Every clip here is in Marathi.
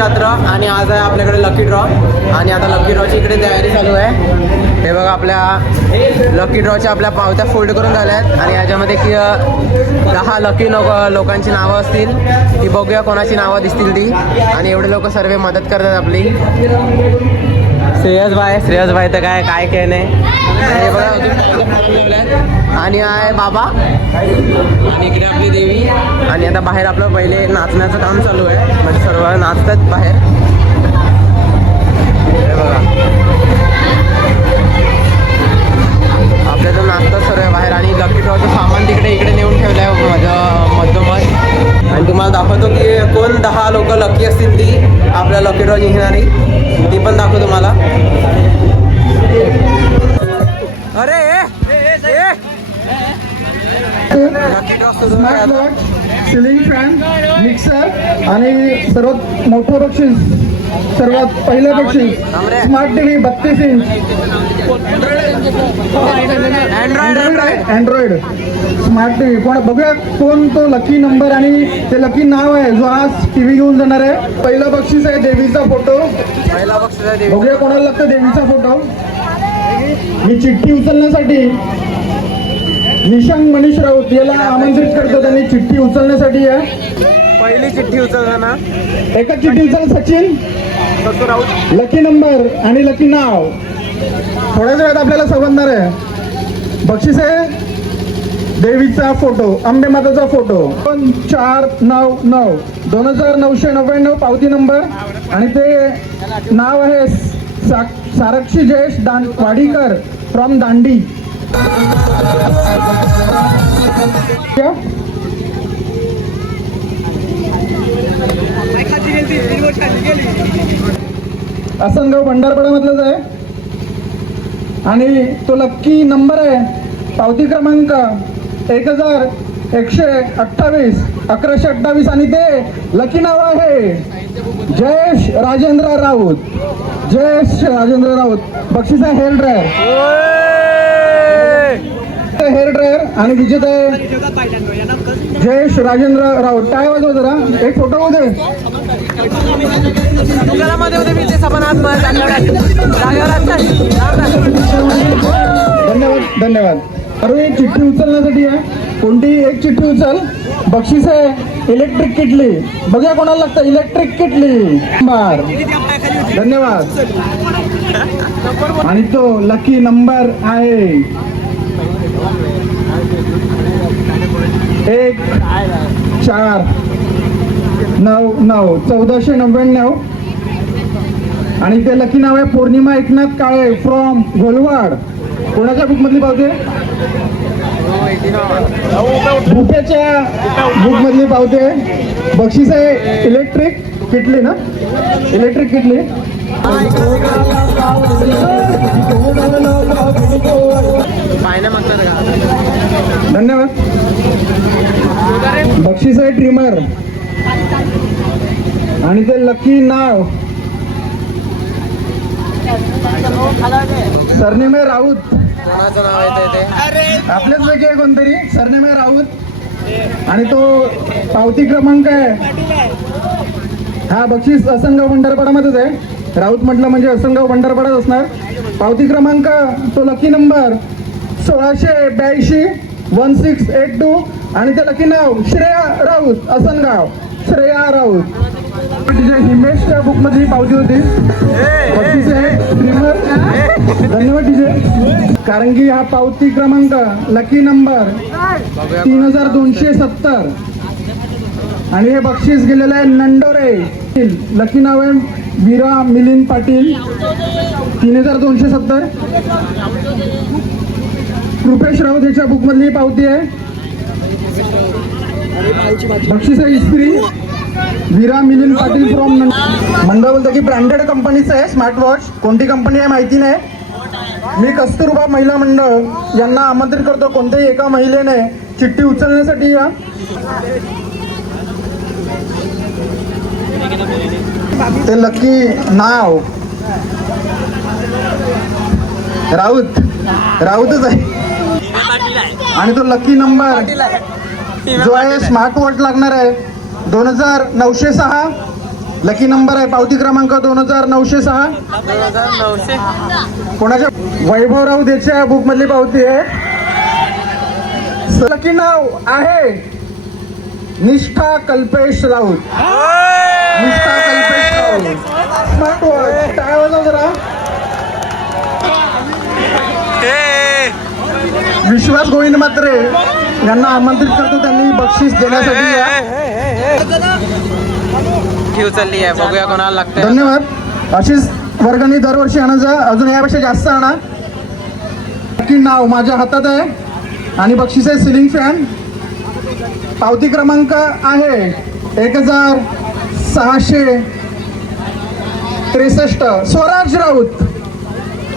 रात्र आणि आज आहे आपल्याकडे लकी ड्रॉ आणि आता लकी ड्रॉची इकडे तयारी चालू आहे. हे बघा आपल्या लकी ड्रॉच्या आपल्या पावत्या फोल्ड करून झाल्या आहेत आणि याच्यामध्ये की 10 लकी लोकांची नावं असतील. ती बघूया कोणाची नावं दिसतील ती. आणि एवढे लोक सर्व मदत करतात आपली. श्रेयस भाई तर काय नाही. हे बघा आणि आहे बाबा आणि इकडे आपली देवी. आणि आता बाहेर आपलं पहिले नाचण्याचं काम चालू आहे. म्हणजे सर्व नाचतात बाहेर. हे बघा आपल्या तर नाचतात सर्व बाहेर. आणि लकी ड्रॉचं सामान तिकडे इकडे नेऊन ठेवलं आहे मधोमध. आणि तुम्हाला दाखवतो की कोण 10 लोक लकी असतील ती आपल्या लकी ड्रॉ जिंकणारी. ती पण दाखवतो तुम्हाला. अरे smart lot, ceiling fan, mixer आणि सर्वात मोठं बक्षीस, सर्वात पहिलं बक्षीस smart TV 32 inch Android smart TV. पण बघूया कोण तो लकी नंबर आणि ते लकी नाव आहे जो आज टीव्ही घेऊन जाणार आहे. पहिलं बक्षीस आहे देवीचा फोटो. बघूया कोणाला लागतं देवीचा फोटो. ही चिठ्ठी उचलण्यासाठी निशांक मनीष राऊत याला आमंत्रित करतो. त्यांनी चिठ्ठी उचलण्यासाठी आहे. पहिली चिठ्ठी उचलताना एका चिठ्ठी उचल सचिन. राऊत लकी नंबर आणि लकी नाव थोड्याच वेळात आपल्याला समजणार आहे. बक्षीस आहे देवीचा फोटो, अंबे माताचा फोटो. 499 2999 पावती नंबर. आणि ते नाव आहे सारक्षी जयेश वाडीकर फ्रॉम दांडी. असनगाव भंडारपाडा मधलंच आहे. आणि तो लक्की नंबर आहे पावती क्रमांक 1128 1128. आणि ते लकी नाव आहे जयेश राजेंद्र राऊत. बक्षीस आहे हेअर ड्रायर आणि विजेता आहे जयेश राजेंद्र राऊत. काय वाजव जरा एक फोटो होते. धन्यवाद. अरे एक चिठ्ठी उचलण्यासाठी आहे. कोणती एक चिठ्ठी उचल. बक्षीस आहे इलेक्ट्रिक किटली. बघूया कोणाला लागतं इलेक्ट्रिक किटली. धन्यवाद. आणि तो लकी नंबर आहे 1499 1499. आणि ते लकी नाव आहे पौर्णिमा एकनाथ काळे फ्रॉम घोलवाड. कोणाच्या बुक मधली पावते. भुप्याच्या बुक मधली पावते. बक्षीस आहे इलेक्ट्रिक किटली ना. इलेक्ट्रिक किटली. धन्यवाद. बक्षीस आहे ट्रिमर. आणि ते लकी नाव सरनेमे राऊत. आपल्याच पैकी आहे कोणतरी सरनेमे राऊत. आणि तो पावती क्रमांक आहे हा बक्षीस असनगाव भंडारपाडा मध्येच आहे. राऊत म्हटलं म्हणजे असनगाव भंडारपाडाच असणार. पावती क्रमांक तो लकी नंबर 1682 1682. आणि ते लकी नाव श्रेया राऊत असनगाव. श्रेया राऊत. तिच्या हिमेशच्या बुक मधली पावती होती. बक्षीस आहे ट्रिमर. धन्यवाद तिचे. कारण की हा पावती क्रमांक लकी नंबर 3270. आणि हे बक्षीस गेलेलं आहे नंडोरे. लकी नाव आहे वीरा मिलिंद पाटील. 3270. कृपेश राऊत याच्या बुक मधली पावती आहे. बक्षीस आहे इस्त्री वीरा मिलिंद पाटील फ्रॉम मंडळ. बोलतो की ब्रँडेड कंपनीचं आहे स्मार्ट वॉच. कोणती कंपनी आहे माहिती नाही. मी कस्तुरबा महिला मंडळ यांना आमंत्रित करतो कोणत्याही एका महिलेने चिठ्ठी उचलण्यासाठी या. ते लकी नाव राऊतच आहे. आणि तो लकी नंबर जो आहे स्मार्ट वॉच लागणार आहे 2906 लकी नंबर आहे पावती क्रमांक 2906. 2900. कोणाच्या वैभव राऊत याच्या बुक मधली पावती आहे. लकी नाव आहे निष्ठा कल्पेश राऊत. निष्ठा कल्पेश राऊत. स्मार्ट वॉच काय वाजव जरा. विश्वास गोविंद म्हात्रे यांना आमंत्रित करतो, त्यांनी बक्षीस देण्यासाठी या. घेऊ चालली आहे, बघूया कोणाला लागतंय. धन्यवाद. अशीच वर्गणी दरवर्षी आणायचं, अजून यापेक्षा जास्त आणा. नक्की नाव माझ्या हातात आहे आणि बक्षीस आहे सिलिंग फॅन. पावती क्रमांक आहे 1663. स्वराज राऊत.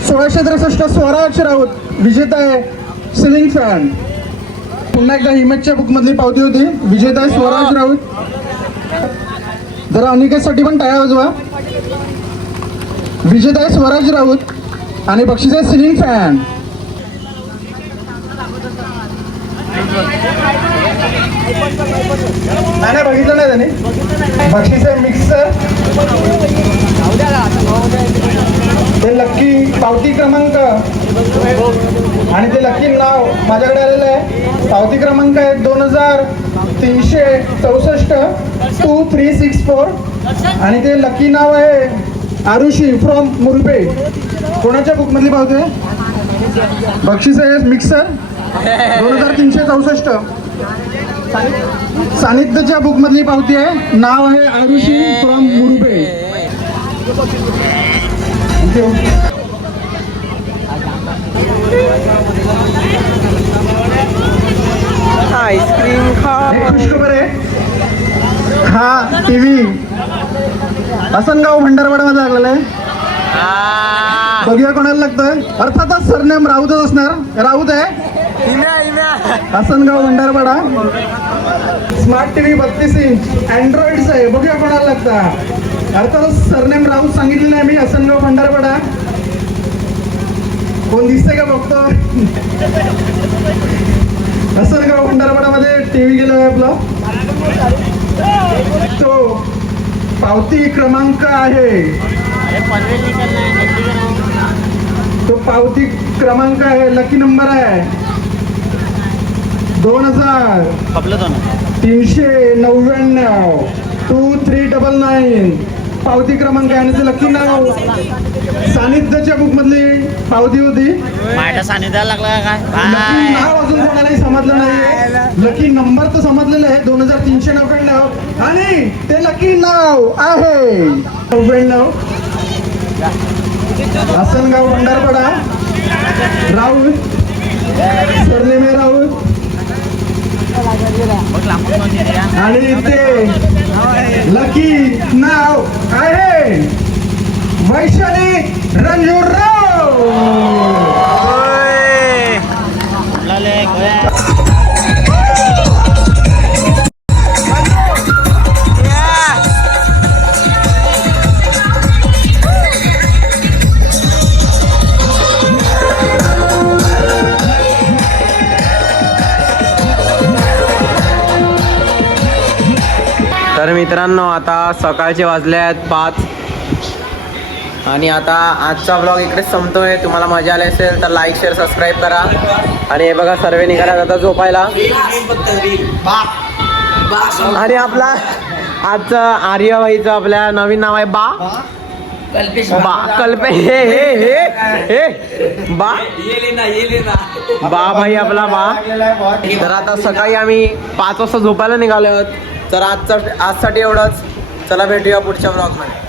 1663 स्वराज राऊत विजेता आहे सिलिंग फॅन. पुन्हा एकदा हिमेशच्या बुक मधली पावती होती. विजेता आहे स्वराज राऊत. जरा अनिकेतसाठी पण टाळ्या वाजवा. विजेता आहे स्वराज राऊत आणि बक्षीस आहे सिलिंग फॅन. नाही बघितलं नाही त्याने. बक्षीस आहे मिक्सर. ते लक्की पावती क्रमांक आणि ते लकी नाव माझ्याकडे आलेलं आहे. पावती क्रमांक आहे 2364 2364 आणि ते लकी नाव आहे आरुषी फ्रॉम मुरबे. कोणाच्या बुक मधली पावती आहे. बक्षीस आहे मिक्सर 2364. सानिध्यच्या बुक मधली पावती आहे. नाव आहे आरुषी फ्रॉम मुरबे. आईस्क्रीम खा. खुशखबर आहे. हा टीव्ही असनगाव भंडारवाडामध्ये लागलेला आहे. बघूया कोणाला लागतोय. अर्थातच सरनेम राऊतच असणार. राऊत आहे. असनगाव भंडारवाडा. स्मार्ट टीव्ही 32 इंच अँड्रॉइडच आहे. बघूया कोणाला लागता. अर्थातच सरनेम राऊत सांगितलेलं आहे मी. असनगाव भंडारवाडा. कोण दिसतंय का बघतो. असनगाव भंडारवाडामध्ये टीव्ही गेलो आहे आपला. तो पावती क्रमांक आहे. तो पावती क्रमांक आहे. लकी नंबर आहे 2399 2399. पावती क्रमांक आहे आणि ते लकी नाव सानिध्यच्या बुक मधली पावती होती. सानिध्याला लागला काय. लकी नाव अजून कोणालाही समजलं नाहीये. लकी नंबर तर समजलेलं आहे 2399 आणि ते लकी नाव आहे 99. आसनगाव भंडारपाडा. राऊत सरनेमे राऊत आणि ते लकी नाव आहे वैशाली रणजूरराव. तर मित्रांनो आता सकाळचे वाजले आहेत 5 आणि आता आजचा ब्लॉग इकडेच संपतोय. तुम्हाला मजा आली असेल तर लाईक शेअर सबस्क्राईब करा. आणि हे बघा सर्व निघाला जाता झोपायला. आणि आपला आजचं आर्यभाईचं आपल्या नवीन नाव आहे बा कल्पे. हे बा भाई आपला बा. तर आता सकाळी आम्ही 5 वाजता झोपायला निघालो आहोत. तर आजसाठी एवढंच. चला भेटूया पुढच्या ब्लॉगमध्ये.